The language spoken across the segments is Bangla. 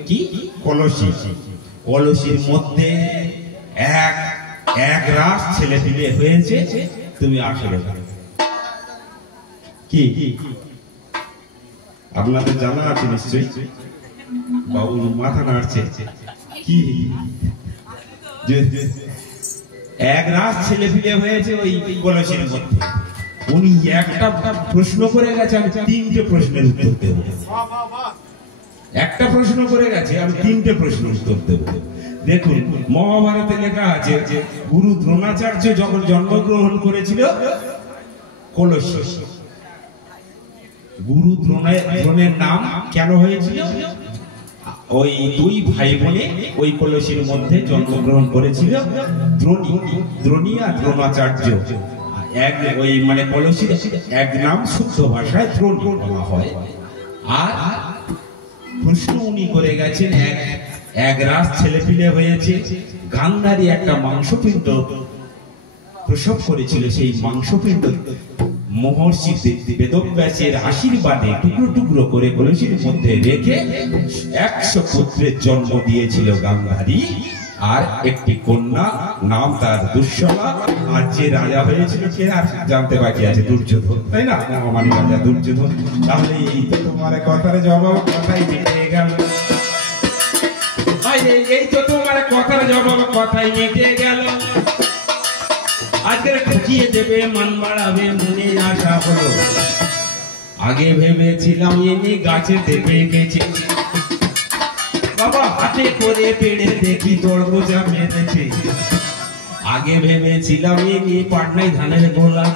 কি কলসি, কলসির মধ্যে এক এক রাস ছেলে পিলে হয়েছে। তুমি আসলে কি আপনাদের জানা আছে নিশ্চয়ই? বাবু মাথা নাড়ছে কি? এক রাস ছেলে পিলে হয়েছে ওই কলসির মধ্যে। উনি একটা প্রশ্ন করে গেছে, আমি তিনটে প্রশ্নের উত্তর দেব। একটা প্রশ্ন করে গেছে, আমি তিনটে প্রশ্নের উত্তর দেব। দেখুন, মহাভারতে লেখা আছে যে গুরু দ্রোণাচার্য যখন জন্মগ্রহণ করেছিল কলসি, গুরু দ্রোণের নাম কেন হয়েছিল? ওই দুই ভাই বোনে ওই কলসির মধ্যে জন্মগ্রহণ করেছিল। দ্রোণী আর দ্রোণাচার্য এক, ওই মানে কলসির এক নাম শুদ্ধ ভাষায় দ্রোণ বলা হয়। আর প্রশ্ন উনি করে গেছেন, এক রাস ছেলে পিলে হয়েছে। গান্ধারী একটা মাংসপিণ্ড প্রসব করেছিল। সেই মাংসপিণ্ড মহর্ষি বেদব্যাসের আশীর্বাদে টুকরো টুকরো করে কলসির মধ্যে রেখে 100 পুত্রের জন্ম দিয়েছিল গান্ধারী। আর একটি কন্যা, নাম তার দুঃশলা। আর যে রাজা হয়েছিল কে আর জানতে বাকি আছে? দুর্যোধন, তাই না? মহামানী রাজা দুর্যোধন। তাহলে এই তো তোমার কথার জবাব, কথাই মিটে গেল। এই তো তোমার কথার জবাব, কথাই মিটে গেল। আজকে ঠকিয়ে দেবে, মান বাড়াবে, মনে আশা হলো। আগে ভেবেছিলাম এনে গাছে দেবে গেছে, বাবা হাতে করে পেড়ে দেখি তোর বোঝা মেরেছে। আগে ভেবেছিলাম এনে পাটনাই ধানের গোলা,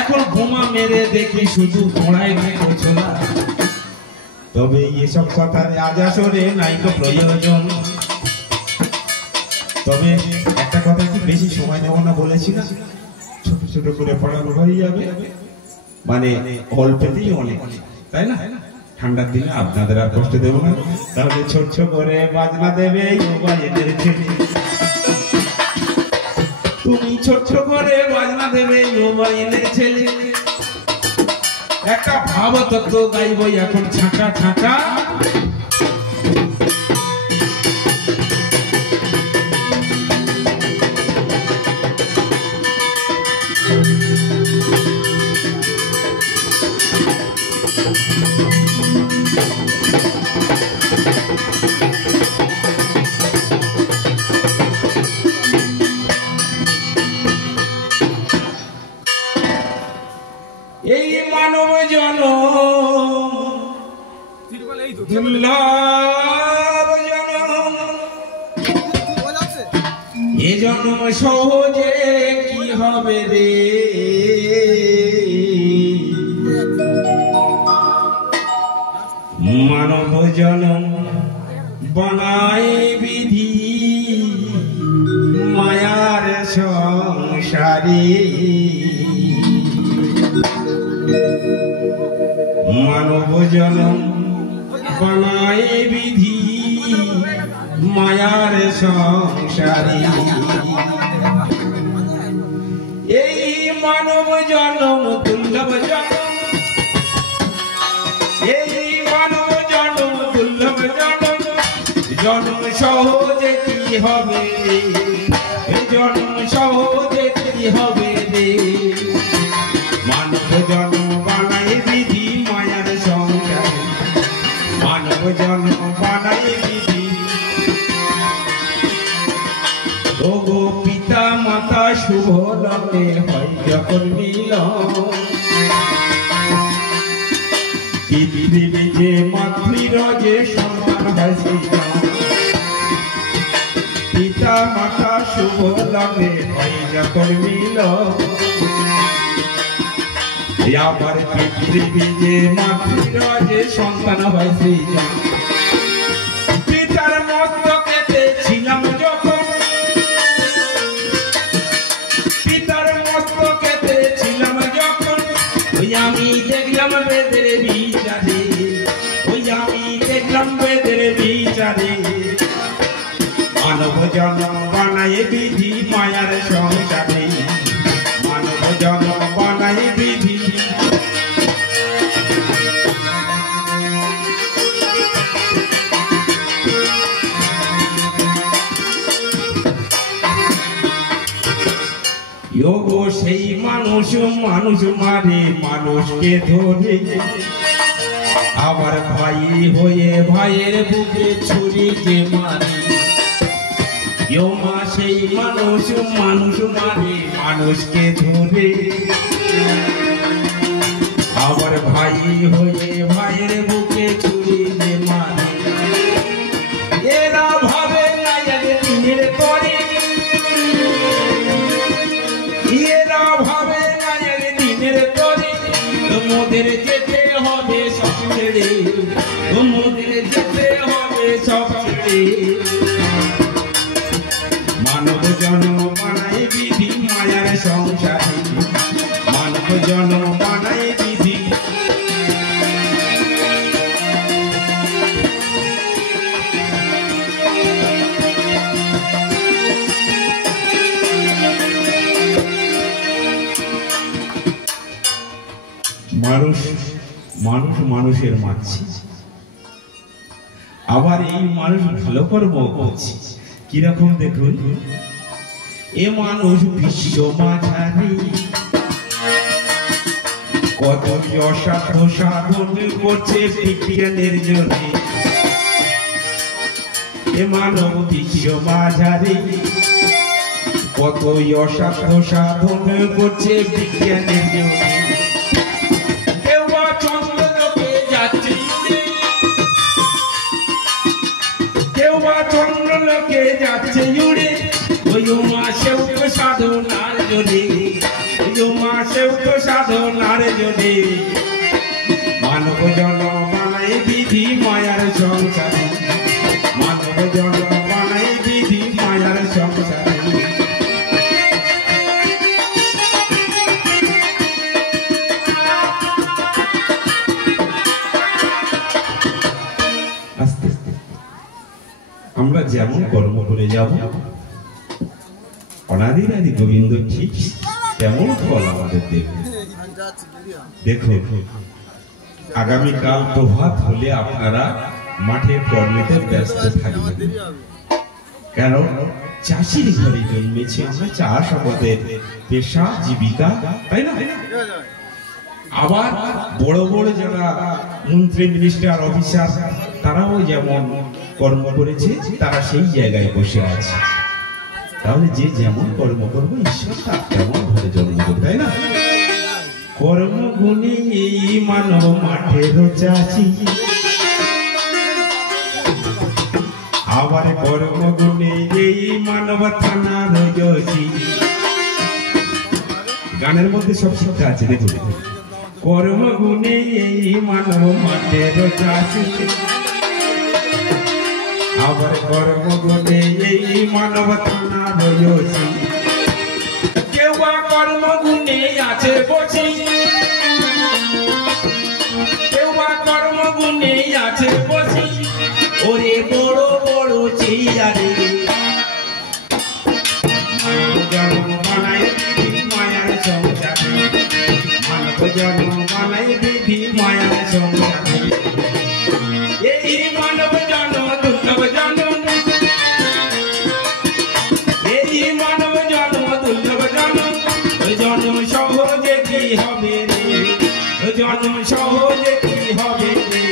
এখন বোমা মেরে দেখি শুধু ঘোড়ায় ছোলা। তবে এসব কথার আজ আসরে নাই তো প্রয়োজন। তবে একটা কথা কি, বেশি সময় নেব না বলেছি না, ছোট ছোট করে পড়ানো হয়ে যাবে, মানে অল্পেতেই অনেক, তাই না? ঠান্ডার দিনে আপনাদের আর কষ্ট দেব না। তাহলে ছোট ছোট করে বাজনা দেবে মোবাইলের ছেলে, তুমি ছোট ছোট করে বাজনা দেবে মোবাইলের ছেলে। একটা ভাবতত্ত্ব গাইব এখন ছাঁকা ছাঁকা। এই মানব জনম দুর্লভ জনম, এ জনম সহজে কি হবে রে? মানব জনম বানায় বিধি মায়ার সংসারে। মানব জনম বানায় বিধি মায়ার সংসারে। এই মানব জনম দুর্লভ জনম, এই মানব জনম দুর্লভ জনম। জন্ম সহজে কি হবে রে? জন্ম সহজে কি হবে রে? মানব জন্ম বানায় বিধি মায়ার সংসারে। মানব জন্ম বানায় বিধি। ওগো পিতা মাতা শুভ লগ্নে হয় যখন মিলন, পৃথিবী যে মাতৃরজে সন্তান হয় সেই পিতা মাতা শুভ লগ্নে হয় যখন মিলন। আমার পৃথিবী যে মাতৃরজে সন্তান হয় সেই পিতার মস্তকেতে ছিলাম যখন, পিতার মস্তকেতে ছিলাম যখন। ওই আমি দেখলাম বেদের বিচারে, ওই আমি দেখলাম বেদের বিচারে। মানব জন্ম বানায় বিধি মায়ার সংসারে। মানব জন্ম বানায় বিধি। সেই মানুষ মানুষ মারে মানুষকে ধরে, আবার ভাই হয়ে ভাইয়ের বুকে ছুরি যে মারে। ও মা সেই মানুষ মানুষ মারে মানুষকে ধরে, আবার ভাই হয়ে ভাইয়ের বুকে ছুরি যে মারে। এরা ভাবে না দিনের তরে, এরা ভাবে না দিনের তরে, মোদের যেতে হবে সব ছেড়ে, মোদের যেতে হবে সব ছেড়ে। মানব জন্ম বানায় বিধি মায়ার সংসারে, মানব জন্ম বানায় বিধি। মানুষ মানুষ মানুষের মারছে, আবার এই মানুষ ভালো কর্ম করছে। কিরকম দেখুন, এ মানুষ বিশ্ব মাঝারি কত অসাধ্য সাধন করছে বিজ্ঞানের জন্য। এ মানব বিশ্ব মাঝারি কত অসাধ্য সাধন করছে বিজ্ঞানের জন্য। কেউ বা চন্দ্রলোকে যাচ্ছে, কেউ বা চন্দ্রলোকে যাচ্ছে উড়ে, ওই মাসেও তো সাধনার জোরে, ওই মাসেও তো সাধনার জোরে। মানব জন্ম বানায় বিধি মায়ার সংসারে, মানব জন্ম বানায় বিধি মায়ার সংসারে। আস্তে আস্তে আমরা যেমন কর্ম করে যাব, অনাদির আদি গোবিন্দ ঠিক তেমন ফল আমাদের দেবে। দেখুন, আগামীকাল প্রভাত হলে আপনারা মাঠের কর্মেতে ব্যস্ত থাকবেন, কেন চাষির ঘরে জন্মেছে আমরা, চাষ আমাদের পেশা জীবিকা, তাই না? আবার বড় বড় যারা মন্ত্রী মিনিস্টার অফিসার তারাও যেমন কর্ম করেছে, তারা সেই জায়গায় বসে আছে। তাহলে যে যেমন কর্ম করবো ঈশ্বর তার তেমন ঘরে জন্ম করবে, তাই না? কর্মগুণী এই মানব মাঠের চাষি, আবার কর্মগুণী এই মানব থানার যোশী। গানের মধ্যে সব শিক্ষা আছে, দেখুন। কর্মগুণী এই মানব মাঠের চাষি, আবার কর্মগুণে এই মানব থানার যোশী। কেউ বা কর্মগুণে আছে বসি, কেউ বা কর্মগুণে আছে বসি, ওরে বড় বড় চেয়ারে। মানব জন্ম বানায় বিধি মায়ার সংসারে, মানব জন্ম বানায় বিধি মায়ার সংসারে। এই মানব জন্ম দুর্লভ জন্ম, এই মানব জন্ম দুর্লভ জন্ম। জন্ম সহজে কি হবে রে, জন্ম সহজে কি হবে রে।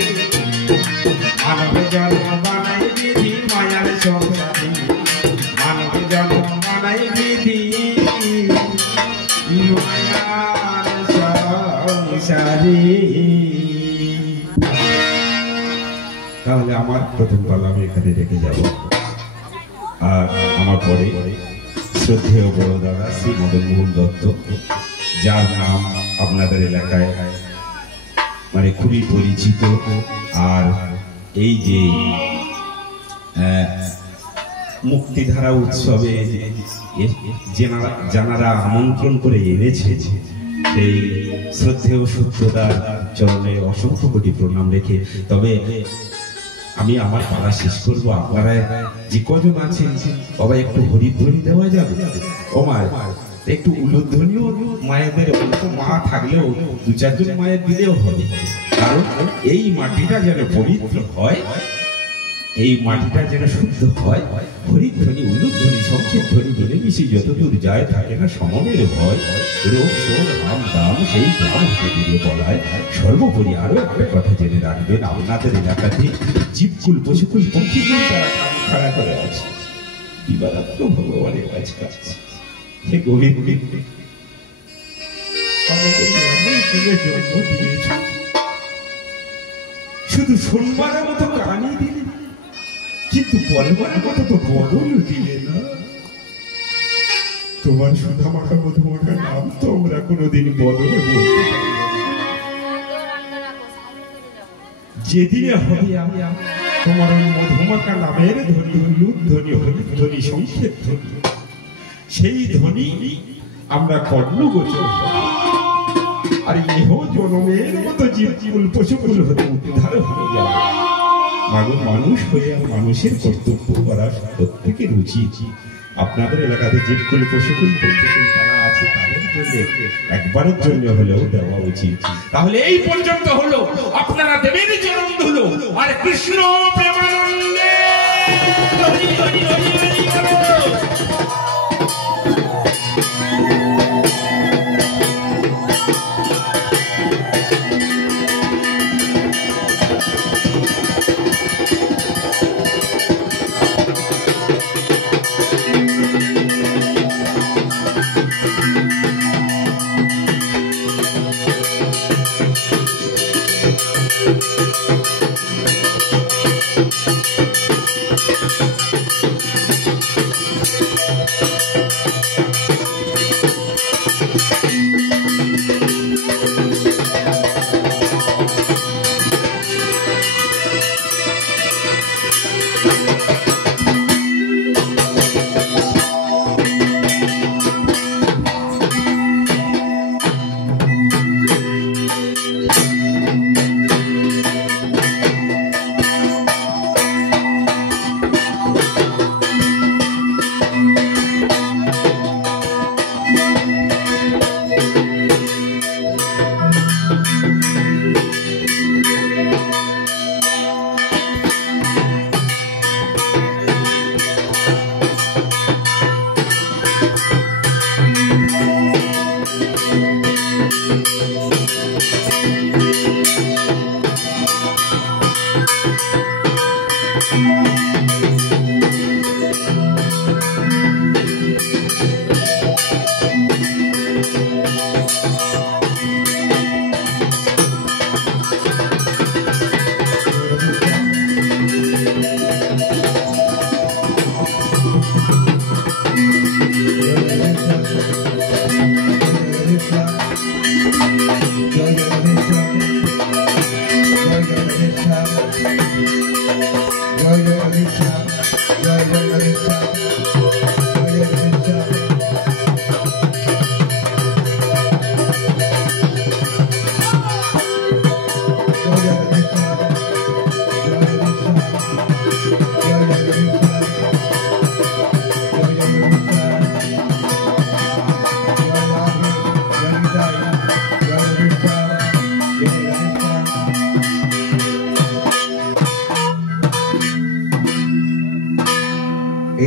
মানব জন্ম বানাই বিধি মায়ার সংসারে, মানব জন্ম বানাই বিধি মায়ার সংসারে। তাহলে আমার প্রথম পালা আমি এখানে রেখে যাব, আর আমার পরে শ্রদ্ধেয় বড় দাদা শ্রী মদন মোহন দত্ত, যার নাম আপনাদের এলাকায় মানে খুবই পরিচিত, আর এই যে মুক্তিধারা উৎসবে যারা আমন্ত্রণ করে এনেছে, সেই শ্রদ্ধেয় সূত্রদার চরণে অসংখ্য কোটি প্রণাম রেখে তবে আমি আমার পালা শেষ করবো। আপনারা যে কজন আছেন বাবা একটু হরিধ্বনি দেওয়া যাবে? ও মা একটু উলুধ্বনিও মায়েদের, অল্প মা থাকলেও দু চারজন মায়ের দিলেও হবে, কারণ এই মাটিটা যেন পবিত্র হয় এই মাটিটা যেন শুদ্ধ হয়, হরিধ্বনি উলুধ্বনি শঙ্খের ধ্বনি মিলেমিশে যতদূর যায় থাকে না সমবের ভয়, রোগ শোক হাম দাম সেই গ্রাম হতে দূরে বলায়। সর্বোপরি আরো একটা কথা জেনে রাখবেন, আপনাদের এলাকাতে জীবকুল পশুকুল পক্ষীকুল তারা কান খাড়া করে আছে, দিবারাত্র ভগবানের কাছে কাছে। হে গোবিন্দ, আমাদের এমন করে জন্ম দিয়েছ, শুধু শুনবার মতো কানে দিলে, কিন্তু বলবার মতো তো বদল দিলে না। তোমার সুধা মাখা মধুমাখা নাম তো আমরা কোনোদিন বদলে বলতে পারি। যেদিনে হবে তোমার ওই মধুমাখা নামের ধ্বনি ধ্বনি হরিধ্বনি শঙ্খের ধ্বনি, সেই ধ্বনি আমরা কর্ণগোচর, আর ইহ জনমের মতো জীবকুল পশুকুল হতে উদ্ধার হয়ে যাবে। মানুষ হয়ে মানুষের কর্তব্য করা প্রত্যেকের উচিত। আপনাদের এলাকাতে জীবকুল পশুকুল পক্ষীকুল তারা আছে, তাদের জন্য একবারের জন্য হলেও দেওয়া উচিত। তাহলে এই পর্যন্ত হলো, আপনারা দেবের চরণ ধুলো, আর কৃষ্ণ প্রেমানন্দে হরি হরি হরি হরি বলো।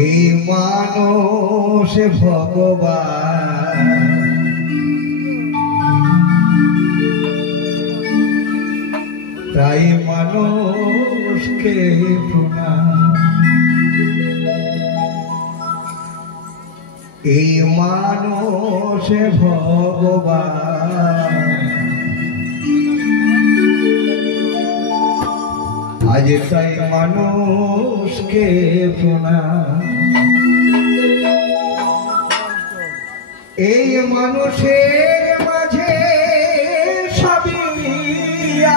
এই মানুষ ভগবান তাই মানুষকে প্রণাম। এই মানুষ ভগবান আজ তাই মানুষকে প্রণাম। এই মানুষের মাঝে সবই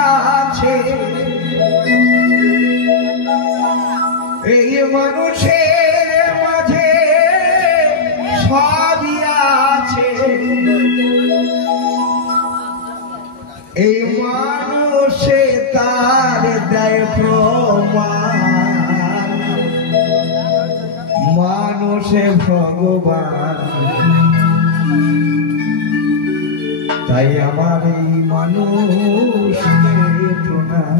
আছে, এই মানুষের মাঝে সবই আছে। এই মানুষে তার দেয় প্রমাণ, মানুষে ভগবান তাই আমার এই মানুষকে প্রণাম।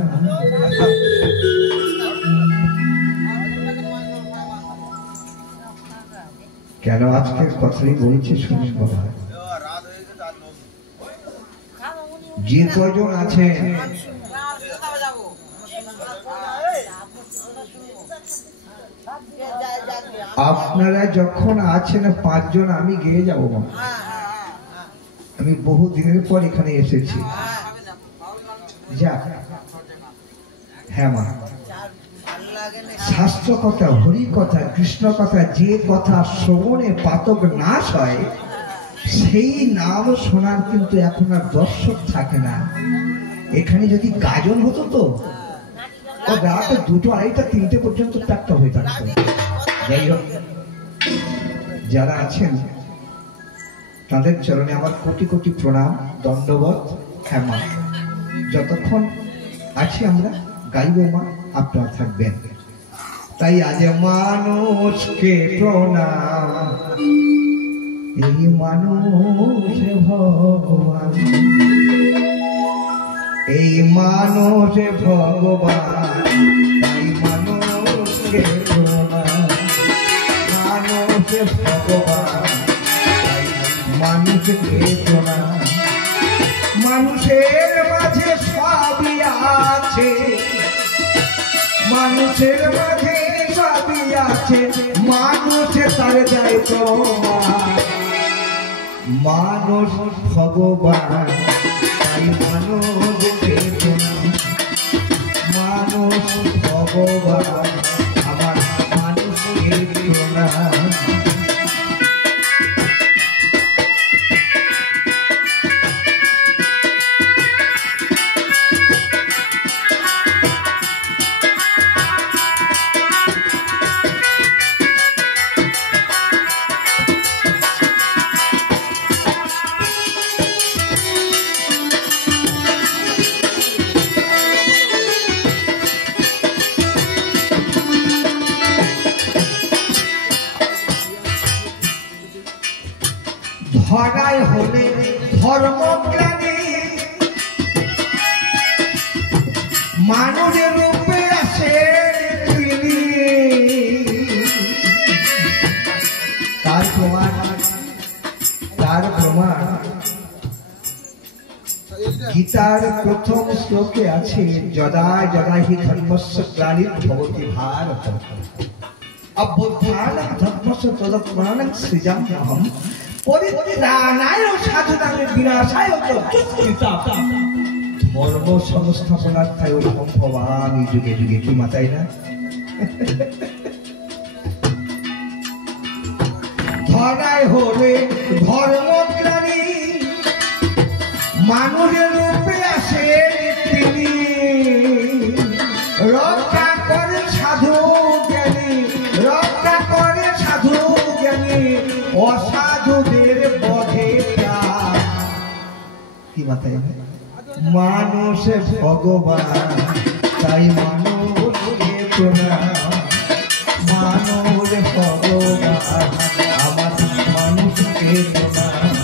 কেন আজকের কথাই বলছি শুনুন বাবা। যে কজন আছেন আপনারা যখন আছেন 5 জন, আমি গিয়ে যাবো মা। আমি বহু দিনের পর এখানে এসেছি। যাক, হ্যাঁ মা, শাস্ত্র কথা, হরি কথা, কৃষ্ণ কথা, যে কথা শ্রবণে পাতক নাশ হয়, সেই নাম শোনার কিন্তু এখন আর দর্শক থাকে না। এখানে যদি গাজন হতো তো রাত 2টো, 2:30, 3টে পর্যন্ত প্যাকটা হয়ে থাকতো। যাই হোক, যারা আছেন তাদের চরণে আমার কোটি কোটি প্রণাম, দণ্ডবত। হ্যাঁ মা, যতক্ষণ আছি আমরা গাইব মা, আপনারা থাকবেন। তাই আজ মানুষকে প্রণাম, এই মানুষ ভগবান, এই মানুষ ভগবান, তাই মানুষকে প্রণাম, মানুষ ভগবান, তাই মানুষকে প্রণাম। মানুষের মাঝে সবই আছে, মানুষের মাঝে সবই আছে, মানুষে তার যায় প্রমাণ। মানুষ ভগবান, তাই মানুষকে প্রণাম, মানুষ ভগবান, আমার মানুষকে প্রণাম। ধরায় হলে ধর্মজ্ঞানী, মানুষের রূপে আসে তিনি, তার প্রমাণ গীতার প্রথম শ্লোকে আছে, যদা যদা হি ধর্মস্য গ্লানির্ভবতি ভারত অভ্যুত্থানং ধর্মস্য তদাত্মানং সৃজাম্যহম পরিত্রাণায় সাধনায় বিনাশায় চ দুষ্কৃতাঃ। ধর্ম সংস্থাপনার্থায় অহং ভবামি যুগে যুগে। কি মাতাই না? ধরায় হলে ধর্মগ্লানি, মানুষের রূপে আসে তিনি, রক্ষা করে সাধু জ্ঞানী, রক্ষা করে সাধু জ্ঞানী, অসাধুদের বধে প্রাণ। কি মাথায়? মানুষ ভগবান, তাই মানুষকে প্রণাম, মানুষ ভগবান, আমার মানুষকে প্রণাম।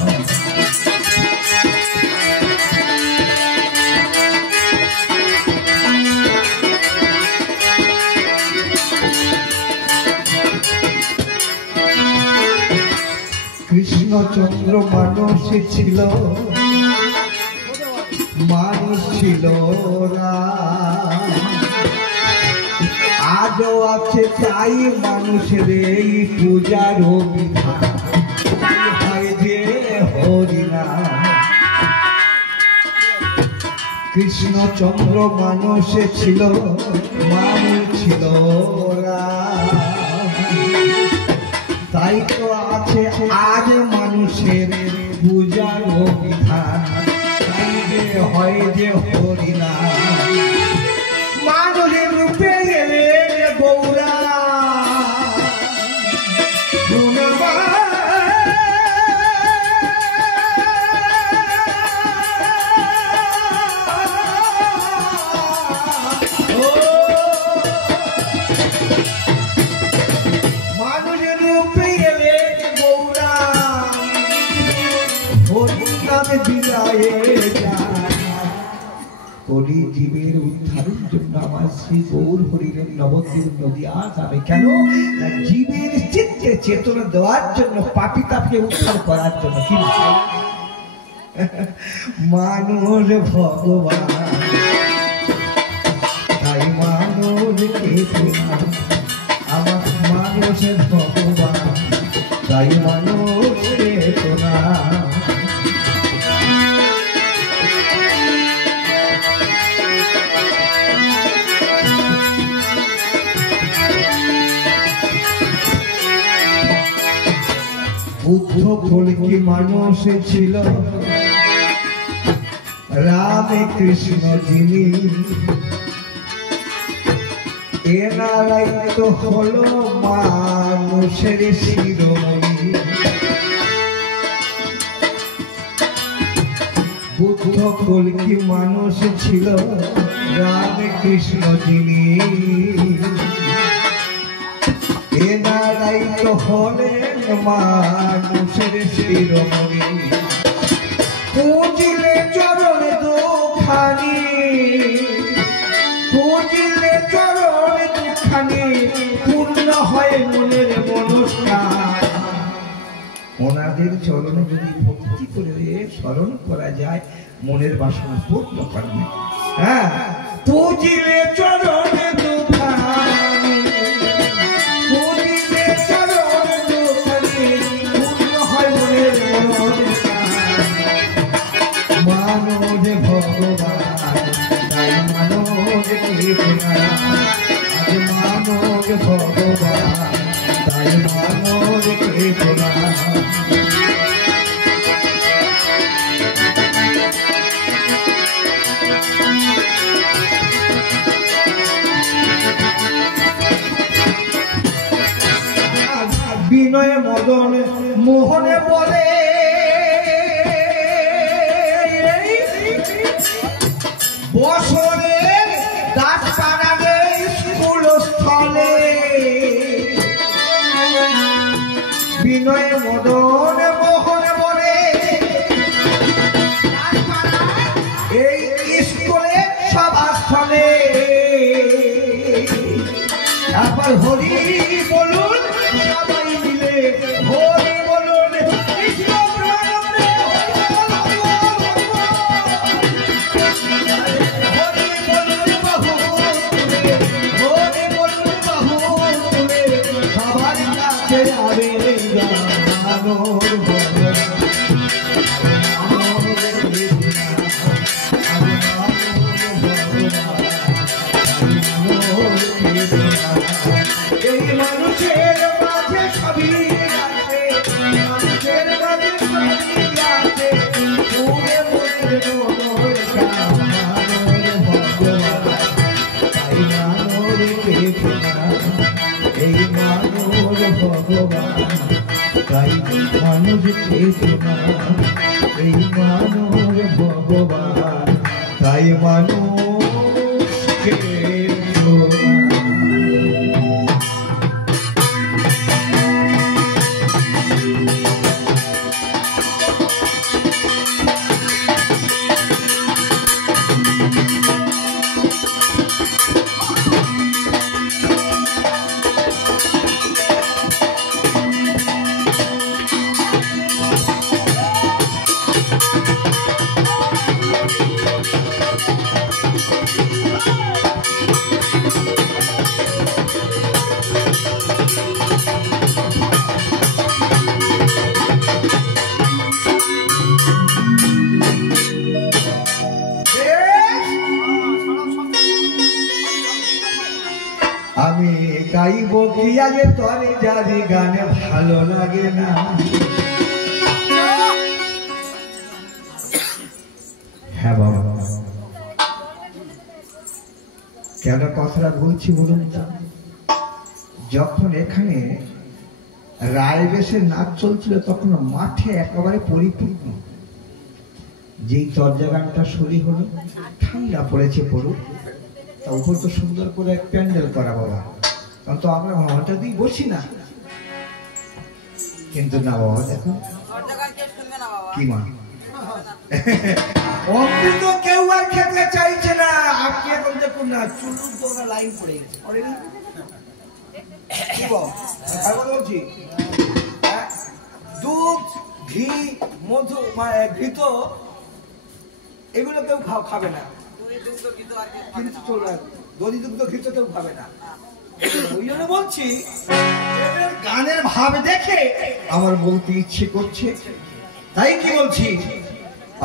কৃষ্ণচন্দ্র মানুষ ছিল, মানুষ ছিল আজও আছে, তাই মানুষের এই পূজার বিধান হয় যে হরিনাম। কৃষ্ণচন্দ্র মানুষ ছিল, মানুষ ছিল তাই তো আছে আজ মানুষের পূজার বিধান, তাই যে হয় যে হরিনাম। মানুষের রূপে এলে গৌরা, জীবের উদ্ধারের জন্য আমার শ্রী গৌর হরির নবদ্বীপ নদী আজ আমি কেন না জীবের চিত্তে চেতনা দেওয়ার জন্য পাপী তাপকে উদ্ধার করার জন্য। কি মানুষ ভগবান তাই মানুষকে আমার মানুষের ভগবান তাই মানুষকে তোলা। বুদ্ধ কলকি মানুষ ছিল রামে কৃষ্ণ যিনি এনারাই তো হলো মানুষের শিরোমণি। বুদ্ধ কলকি মানুষ ছিল রামে কৃষ্ণ যিনি এনারাই তো হলেন মানুষের শিরোমণি। পুজিলে চরণ দুখানি পুজিলে চরণ দুখানি পূর্ণ হয় মনের মনস্কার। ওনাদের চরণে যদি ভক্তি করে স্মরণ করা যায় মনের বাসনা পূর্ণ করবে। হ্যাঁ, পুজিলে চরণ দুখানি পুজিলে চরণ দুখানি পূর্ণ হয় মনের মনস্কার। মানব ভগবান তাই মানব কৃপা আজ মানব ভগবান তাই মানব কৃপা। বিনয় মদন মোহনে বলে বছরের দাসপাড়ারে স্কুল স্থলে বিনয় মদন মোহন বলে এই স্কুলে সভাস্থলে তারপর হরি বলুন সবাই মিলে হরি বলুন কৃষ্ণ প্রেমানন্দে হরি বলুন বাহু তুলে হরি বলুন বাহু তুলে সবার কাছে আবেদন মানব ভগবান এই মানুষের মাঝে সবই আছে মানুষের মাঝে সবই আছে পুরে পুরে মনোর কামনার ভগবান তাই মানব কৃপা এই মানব ভগবান তাই মানুষ কৃপা এই মানব ভগবান তাই মানুষ কৃপা। আমি গাইব কি আগে তরে যারি গানে ভালো লাগে না। হ্যাঁ বাবা কেন কথাটা বলছি বলুন তো, যখন এখানে রায়বেশের নাচ চলছিল তখন মাঠে একেবারে পরিপূর্ণ। যেই তরজা গানটা শুরু হলো ঠান্ডা পড়েছে পড়ুক তা উপর তো সুন্দর করে প্যান্ডেল করা বাবা, কারণ তো আমরা হঠাৎই বসি না। কিন্তু না বাবা দেখো কি মা অমৃত কেউ আর খেতে চাইছে না। আপনি এখন দেখুন না, চুলুর দোকানে লাইন পড়ে গেছে, পড়েনি? কি বল? আর কথা বলছি, হ্যাঁ? দুধ, ঘি, মধু, ঘৃত, এগুলো কেউ খাবে না। কিন্তু চলবে, দধি দুগ্ধ ঘৃত কেউ খাবে না। ওই জন্য বলছি, গানের ভাব দেখে আমার বলতে ইচ্ছে করছে, তাই কি বলছি,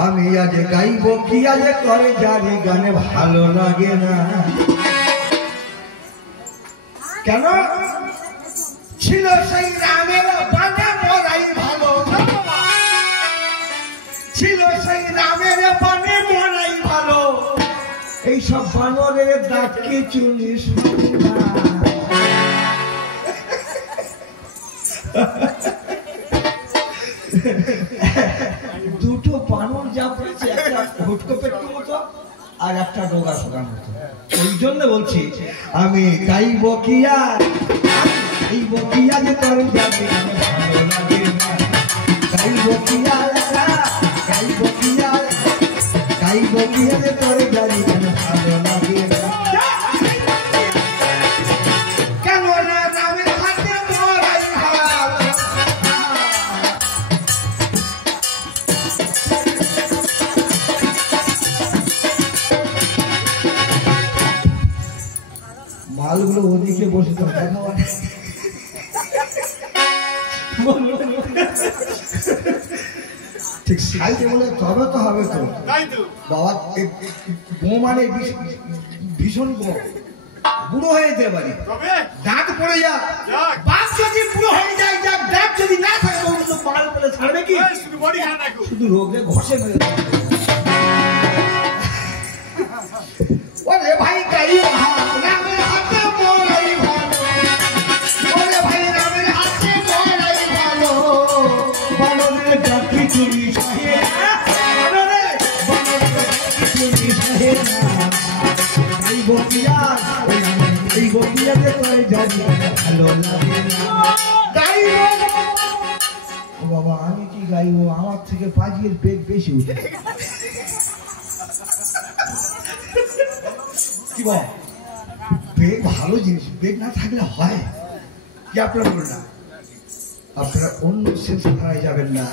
আমি আজ গাইব কি আজ করে জানি গানে ভালো লাগে না। কেন? ছিল সেই রামের বানে মরাই ভালো, ছিল সেই রামের বানে মরাই ভালো, এইসব বানরের ডাকে চুনিস না। দুটো বানর যা পড়েছে, একটা হুটকো পেট্টু মতো আর একটা ডোগা শোকার মতো। ওই জন্য বলছি, আমি গাইব কি আর গাইব কি আর তোর যাবে ভালো লাগে না। গাইব কি আর গাইব কি আর গাইব কি আর তোর যাবে ভালো লাগে না। কেন না রামের হাতে মরাই ভালো। মালগুলো ওদিকে বসে তো দেখা ঠিক সাইতে বলে তবে তো হবে তো বাবা। গো মানে ভীষণ গো, বুড়ো হয়ে যেতে পারি, দাঁত পড়ে যা, বাস যদি বুড়ো হয়ে যায়, যা দাঁত যদি না থাকে তো পাল পেলে ছাড়বে কি? শুধু রোগে ঘষে মেরে ওরে ভাই গাই রামের হাতে মরাই ভালো, ওরে ভাই রামের হাতে মরাই ভালো, বানরের ডাকি চুরি সাহে, বানরের চুরি সাহে না। গাইব কি আর গাইব কি আর তোর জানি ভালো লাগে না। গাইব ও বাবা, আমি কি গাইব? আমার থেকে বাজির বেগ বেশি উঠে। কি বল? বেগ ভালো জিনিস, বেগ না থাকলে হয় কি? আপনারা বলুন না, আপনারা অন্য শেষ হারাই যাবেন না।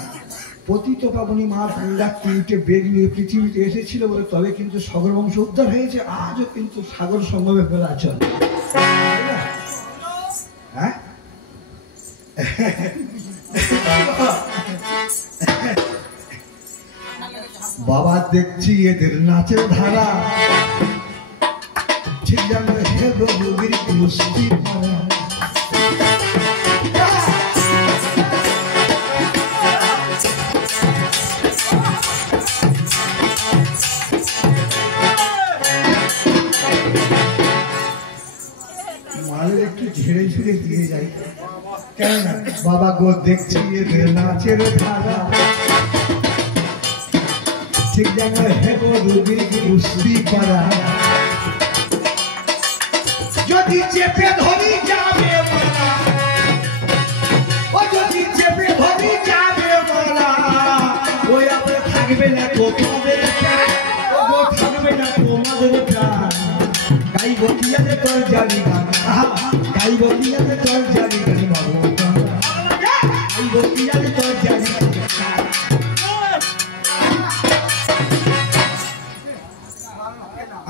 পতিত পাবনী মা গঙ্গা তিনটে বেগ নিয়ে পৃথিবীতে এসেছিল বলে তবে কিন্তু সাগর বংশ উদ্ধার হয়েছে। আজও কিন্তু সাগর সঙ্গমে ফেলা চল, হ্যাঁ? বাবা দেখছি এদের নাচের ধারা, ঠিক যেমন রবির কুস্তি করা। মালের একটু ঝেড়ে ঝুড়ে দিয়ে যাই, কেন বাবা গো দেখছি এদের নাচের ধারা, ঠিক যেমন রবির কুস্তি করা। যদি চেপে ধরি যাবে মারা, ও যদি চেপে ধরি যাবে মারা, ওই আমরা থাকবে না তোমাদের প্রাণ, ও থাকবে না তোমাদের প্রাণ। গাইব কি আছে তোর জানি গান, গাইব কি আছে তোর জানি গান বাবু, গাইব কি আছে তোর জানি।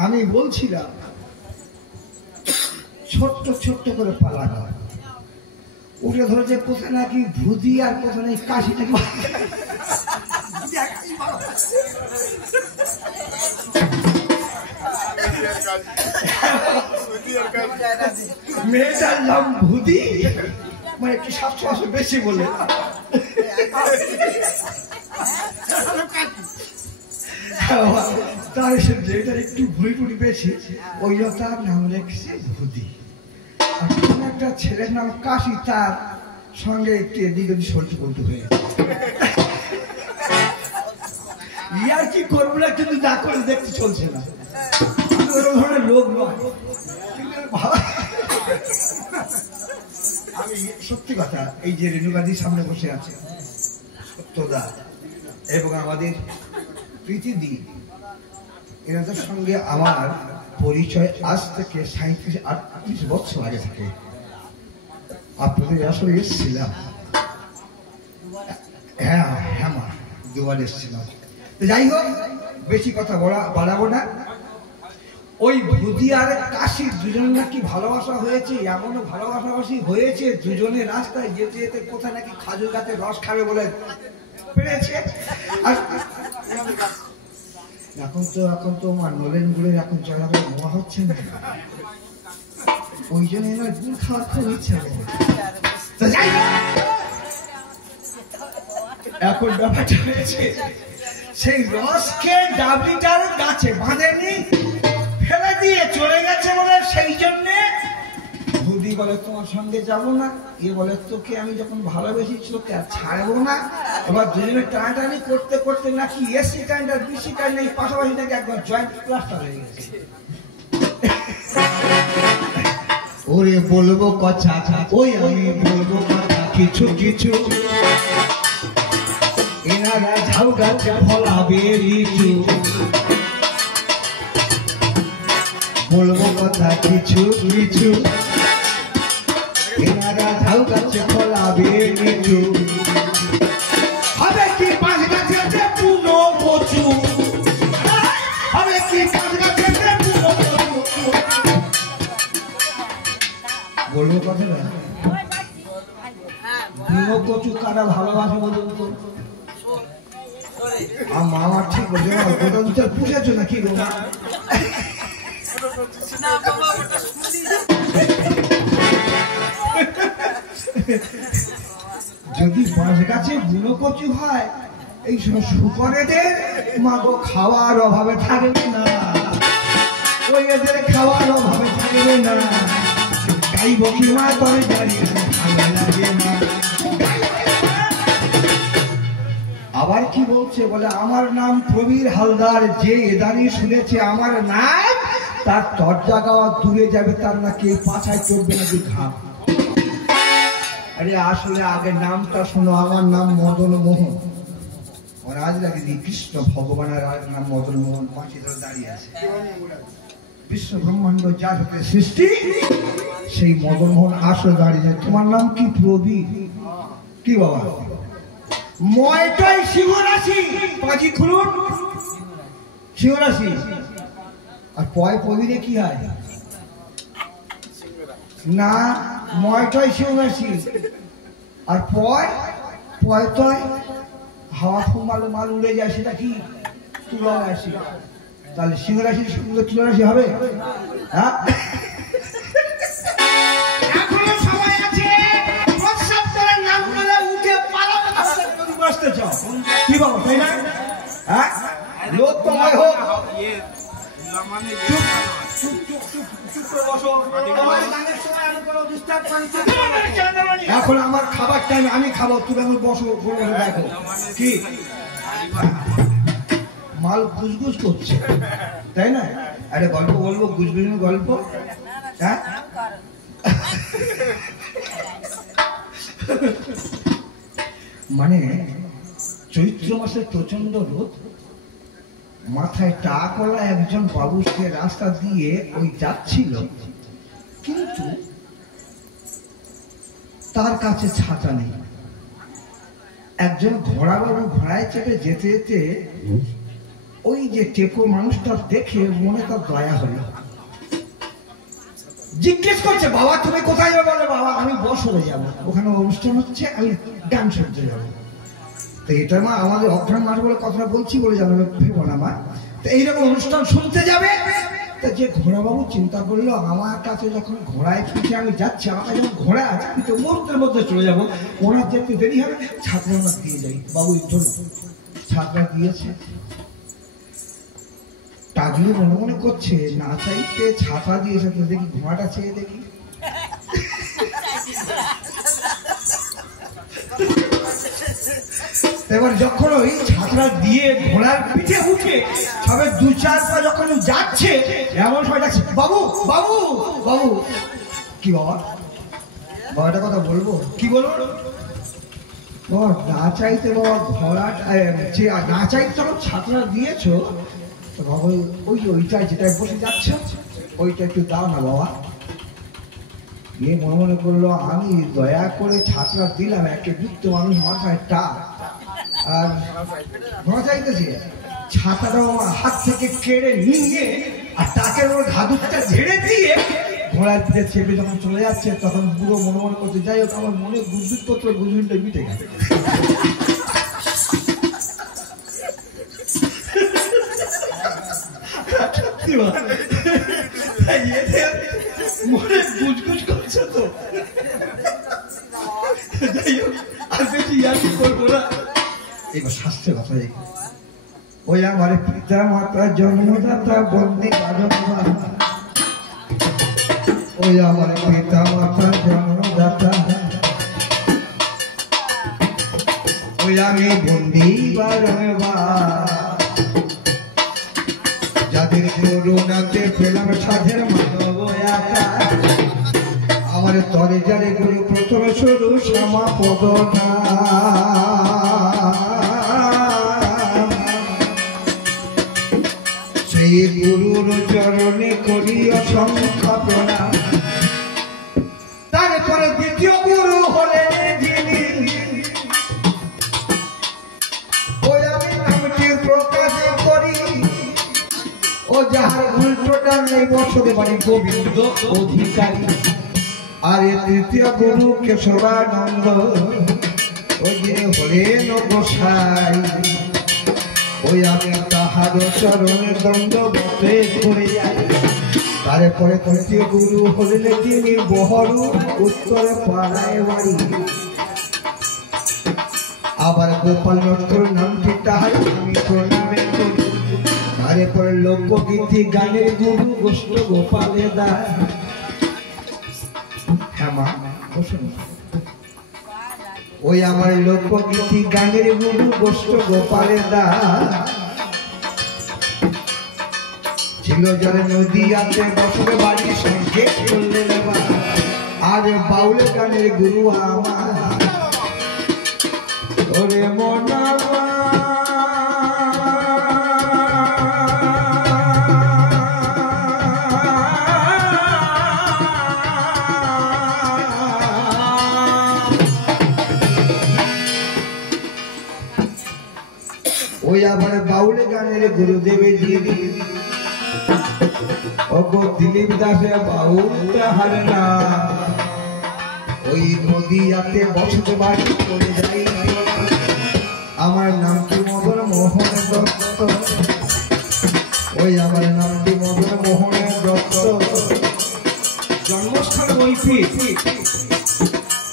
আমি বলছিলাম ছোট্ট ছোট্ট করে পালা হয়, উঠে ধরেছে কোথায় নাকি ভুদি আর কোথায় নাকি কাশি নাকি। মেয়েটার নাম ভুদি, মানে একটু 700 বেশি বলে। তার যেটার একটু ভুড়ি টুড়ি বেশি, ওই তার নাম রেখেছে ভুদি। একটা ছেলের নাম কাশি, তার সঙ্গে একটু এদিক ওদিক সল্টু পল্টু হয়ে। ইয়ার কি করবো না, কিন্তু যা করে দেখতে চলছে না, ওরকম ধরনের লোক নয়। আমি সত্যি কথা, এই যে রেণুকাদির সামনে বসে আছে সত্যদা এবং আমাদের প্রীতিদি, এনাদের সঙ্গে আমার পরিচয় আজ থেকে 37-38 বছর আগে থেকে। আপনাদের আসলে এসেছিলাম, হ্যাঁ হ্যাঁ মা, দুবার এসেছিলাম। যাই হোক, বেশি কথা বাড়াবো না। ওই ভূতি আর কাশি দুজন নাকি ভালোবাসা হয়েছে, এমনও ভালোবাসাবাসি হয়েছে দুজনে রাস্তায় যেতে যেতে কোথায় নাকি খাজুর গাছের রস খাবে বলে পেরেছে। আর এখন তো আমার নলেন গুড়ের এখন জলাবে মোয়া হচ্ছে না, ওই জন্য এবার গুড় খাওয়ার খুব ইচ্ছা হবে। এখন ব্যাপারটা হয়েছে, সেই রসকে ডাবলিটার গাছে বাঁধেনি, ফেলে দিয়ে চলে গেছে বলে সেই জন্যে ভুদি বলে তোমার সঙ্গে যাবো না, এ বলে তোকে আমি যখন ভালোবেসি তোকে আর ছাড়বো না। এবার দুজনে টানাটানি করতে করতে নাকি এসি কারেন্ট আর বিসি কারেন্ট এই পাশাপাশি নাকি একবার জয়েন্ট প্লাস্টার হয়ে গেছে। ওরে বলবো কথা, ওই আমি বলবো কথা কিছু কিছু, এনারা ঝাউ গাছে ফলাবে লিচু। বলবো কথা কিছু কিছু, এনারা ঝাউ গাছে ফলাবে লিচু। হবে কি পাঁচ গাছেতে পুনো কচু, হবে কি পাঁচ গাছেতে পুনো কচু। বলবো কথা না, পুনো কচু কারা ভালোবাসে বলুন তো? মামা ঠিক বলছে, ওটা তো পুষেছো নাকি গো? যদি বাঁশ গাছে বুনো কচু হয়, এই সময় শুকরেদের মাগো খাওয়ার অভাবে থাকবে না, ওই এদের খাওয়ার অভাবে থাকবে না। গাই বকি মা করে দাঁড়িয়ে ভালো লাগে না। আবার কি বলছে বলে, আমার নাম প্রবীর হালদার, যে এদানি শুনেছে আমার নাম তার দরজা গাওয়া দূরে যাবে, তার নাকি পাছায় চড়বে নাকি ঘাম। আরে আসলে আগে নামটা শোনো, আমার নাম মদন মোহন। ওর আজ লাগে দি কৃষ্ণ ভগবানের আর নাম মদন মোহন, পাঁচি ধরে দাঁড়িয়ে আছে। বিশ্ব ব্রহ্মাণ্ড যার হতে সৃষ্টি, সেই মদন মোহন আসলে দাঁড়িয়ে। তোমার নাম কি? প্রবীর। কি বাবা? ময়টাই সিংহ রাশি, পাঁচি খুলুন সিংহ রাশি। আর পয় প্রবীরে কি হয় না, ময়টাই সিংহ রাশি, আর পয় পয়তয় হাওয়া ফুমালে মাল উড়ে যায়, সেটা কি? তুলা রাশি। তাহলে সিংহ রাশির সঙ্গে তুলা রাশি হবে? হ্যাঁ, এখনো সময় আছে, প্রসাদের নাম করে উঠে পালাতে বসতে চাও কি বাবা, তাই না? হ্যাঁ, লোক তোমায় হোক, এখন আমার খাবার টাইম, আমি খাবো, তুমি এখন বসো, দেখো কি মাল গুজগুজ করছে, তাই না? আরে গল্প বলবো, গুজগুজের গল্প। হ্যাঁ, মানে চৈত্র মাসে প্রচন্ড রোদ, মাথায় টাকওয়ালা একজন বাবু সে রাস্তা দিয়ে ওই যাচ্ছিল, কিন্তু তার কাছে ছাতা নেই। একজন ঘোড়া বাবু ঘোড়ায় চেপে যেতে যেতে ওই যে টেপো মানুষটা দেখে মনে তার দয়া হলো, জিজ্ঞেস করছে, বাবা তুমি কোথায় যাবে? বলে, বাবা আমি বসরে যাবো, ওখানে অনুষ্ঠান হচ্ছে, আমি গান শুনতে যাবো। তো এটা মা আমাদের অঘ্রাণ মাস বলে কথাটা বলছি বলে জানো, ভেবো না মা। তো এইরকম অনুষ্ঠান শুনতে যাবে, তা যে ঘোড়া বাবু চিন্তা করলো, আমার কাছে যখন ঘোড়ায় পিঠে আমি যাচ্ছি, আমার কাছে যখন ঘোড়া আছে, আমি তো মুহূর্তের মধ্যে চলে যাবো, ওনার যেতে দেরি হবে, ছাত্রা আমার দিয়ে যাই। বাবু ধরো, ছাত্রা দিয়েছে, তাজুরি মনে মনে করছে, না চাইতে ছাতা দিয়েছে, তো দেখি ঘোড়াটা চেয়ে দেখি। এবার যখন ওই ছাত্রা দিয়ে ঘোড়ার পিঠে উঠে সবে 2-4 পা যখন যাচ্ছে, এমন সময় ডাকছে, বাবু বাবু বাবু। কি বাবা? বাবাটা কথা বলবো, কি বলবো? না চাইতে বাবা ঘোড়াটা, না চাইতে যখন ছাত্রা দিয়েছো, তো বাবা ওই যে ওইটাই যেটা বসে যাচ্ছ ওইটা একটু দাও না বাবা। গিয়ে মনে মনে করলো আমি দয়া করে ছাত্রা দিলাম, একটা বৃত্ত মানুষ মাথায় টাক আর ঘোড়া চাইতেছে, ছাতাটাও আমার হাত থেকে কেড়ে নিয়ে আর টাকের ওর ঘাদুকটা ঝেড়ে দিয়ে ঘোড়ার পিঠে চেপে যখন চলে যাচ্ছে তখন পুরো মনে মনে করতে, যাই হোক আমার মনে গুজবিট পত্র গুজবিনটা মিটে গেছে। মনে গুজগুজ করছে তো, যাই হোক আর বেশি ইয়ার্কি করবো না। এবার শাস্ত্রে কথা, ওই আমার পিতা মাতা জন্মদাতা বন্দে বাজনা, ওই আমার পিতা মাতা জন্মদাতা, ওই আমি বন্দি যাদের করুণাতে পেলাম সাধের মানব একা, আমার তরে যারে গুরু প্রথমে শুরু সমাপদনা, সেই গুরুর চরণে করি অসংখ্য প্রণাম। তারপরে দ্বিতীয় গুরু হলেন যিনি, ওই আমি নামটি প্রকাশ করি, ও যাহার উল্টোটা নেই বছরে বাড়ি গোবিন্দ অধিকারী। আর তৃতীয় গুরু কেশবানন্দ, ওই যিনি হলেন গোসাই, ওই আমি তাহার চরণে দণ্ডবতে করে যাই। তারপরে তৃতীয় গুরু হলেন তিনি বহরু উত্তরে পাড়ায় বাড়ি, আবার গোপাল নটকর নামটি তাহার আমি প্রণামে করি। তারপরে লোকগীতি গানের গুরু গোষ্ঠ গোপালে দাস। হ্যাঁ মা বসুন। ওই আমার লোকগীতি গানের গুরু গোষ্ঠ গোপালে দাস ছিল যারা নদী আছে বছর বাড়ি সঙ্গে করলেন। আর বাউল গানের গুরু আমার ওরে মনা ওই আবার বাউল গানের গুরুদেবে দিদি ওগো দিলীপ দাসে বাউল তাহার না, ওই নদীয়াতে বসত বাড়ি করে যাই। আমার নামটি মদন মোহন দত্ত, ওই আমার নামটি মদন মোহন দত্ত। জন্মস্থান বৈফিক,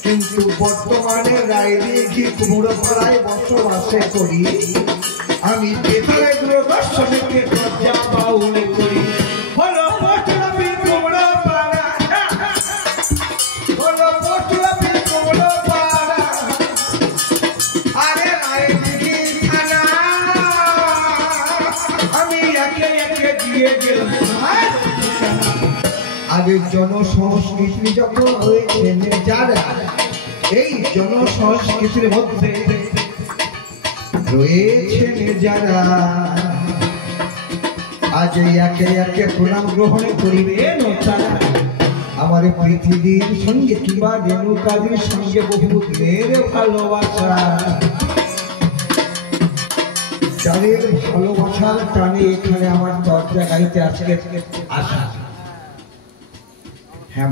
কিন্তু বর্তমানে রায়দিঘি কুমড়োপাড়ায় বসবাসে করি। আমি বেতারে দূরদর্শনকে লজ্জা বাউলে করি। হলো পটুয়াবি কুমড়োপাড়া, হলো পটুয়াবি কুমড়োপাড়া, আরে রায়দিঘি থানা। আমি একে একে দিয়ে গেলাম। আগে জনসংস্কৃতি যখন হয়েছে যারা, এই জনসংস্কৃতির মধ্যে রয়েছেন যারা, আজ একে একে প্রণাম গ্রহণ করিবেন তারা। আমার পৃথিবীর সঙ্গে কিংবা রেণুকাদের সঙ্গে বহু দিনের ভালোবাসা, যাদের ভালোবাসার টানে এখানে আমার দরজা গাড়িতে আজকে আসা। হ্যাঁ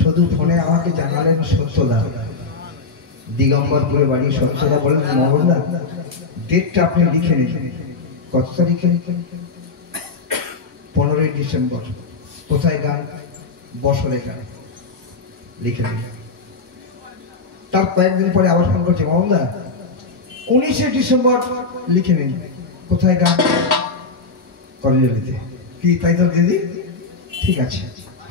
শুধু ফোনে আমাকে জানালেন সত্যদা, দিগম্বরপুরে বাড়ি। সত্যদা বলেন মহল্লা ডেটটা আপনি লিখে নিন। কত তারিখে? 15ই ডিসেম্বর। কোথায় গান? বছরে গান। লিখে নিন। তার কয়েকদিন পরে আবার ফোন করছে, মহল্লা 19শে ডিসেম্বর লিখে নিন। কোথায় গান? কলেজে। কি তাই তো দিদি? ঠিক আছে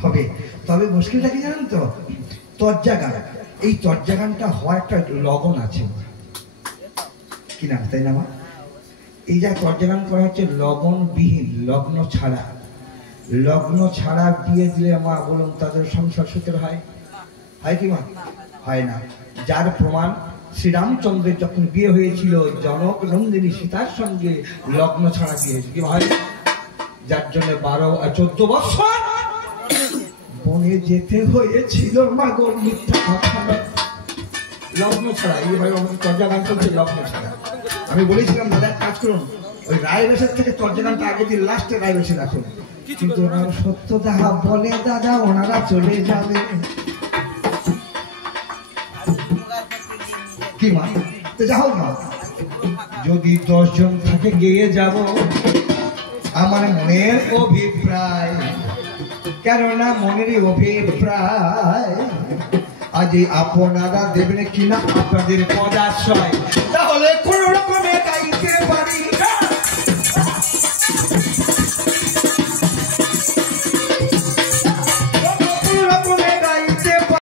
হবে। তবে মুশকিলটা কি জানেন তো, তজ্জা গান। এই তজ্জা গানটা হওয়ার একটা লগন আছে কি না, তাই না মা? এই যা তজ্জা গান করা হচ্ছে লগনবিহীন, লগ্ন ছাড়া। লগ্ন ছাড়া বিয়ে দিলে মা বলুন তাদের সংসার সুখের হয়? হয় কি মা? হয় না। যার প্রমাণ শ্রীরামচন্দ্রের যখন বিয়ে হয়েছিল জনক নন্দিনী সীতার সঙ্গে লগ্ন ছাড়া গিয়েছে কি ভাই, যার জন্য 14 বছর বনে যেতে হয়েছিল। মাগো মিথ্যা কথা নয়, লগ্ন ছাড়া। এই ভাই আমাদের চর্যা গান চলছে লগ্ন ছাড়া। আমি বলেছিলাম দাদা কাজ করুন, ওই রায়বেশের থেকে চর্যা গানটা আগে দিন, লাস্টে রায়বেশে রাখুন। কিন্তু ওনারা সত্য দাহা বলে দাদা ওনারা চলে যাবে কি মা, তো যাও মা, যদি 10 জন থাকে গিয়ে যাব আমার মনের অভিপ্রায়, কেননা মনের অভিপ্রায় আজ আপনারা দেবেন কিনা আপনাদের পদাশ্রয়।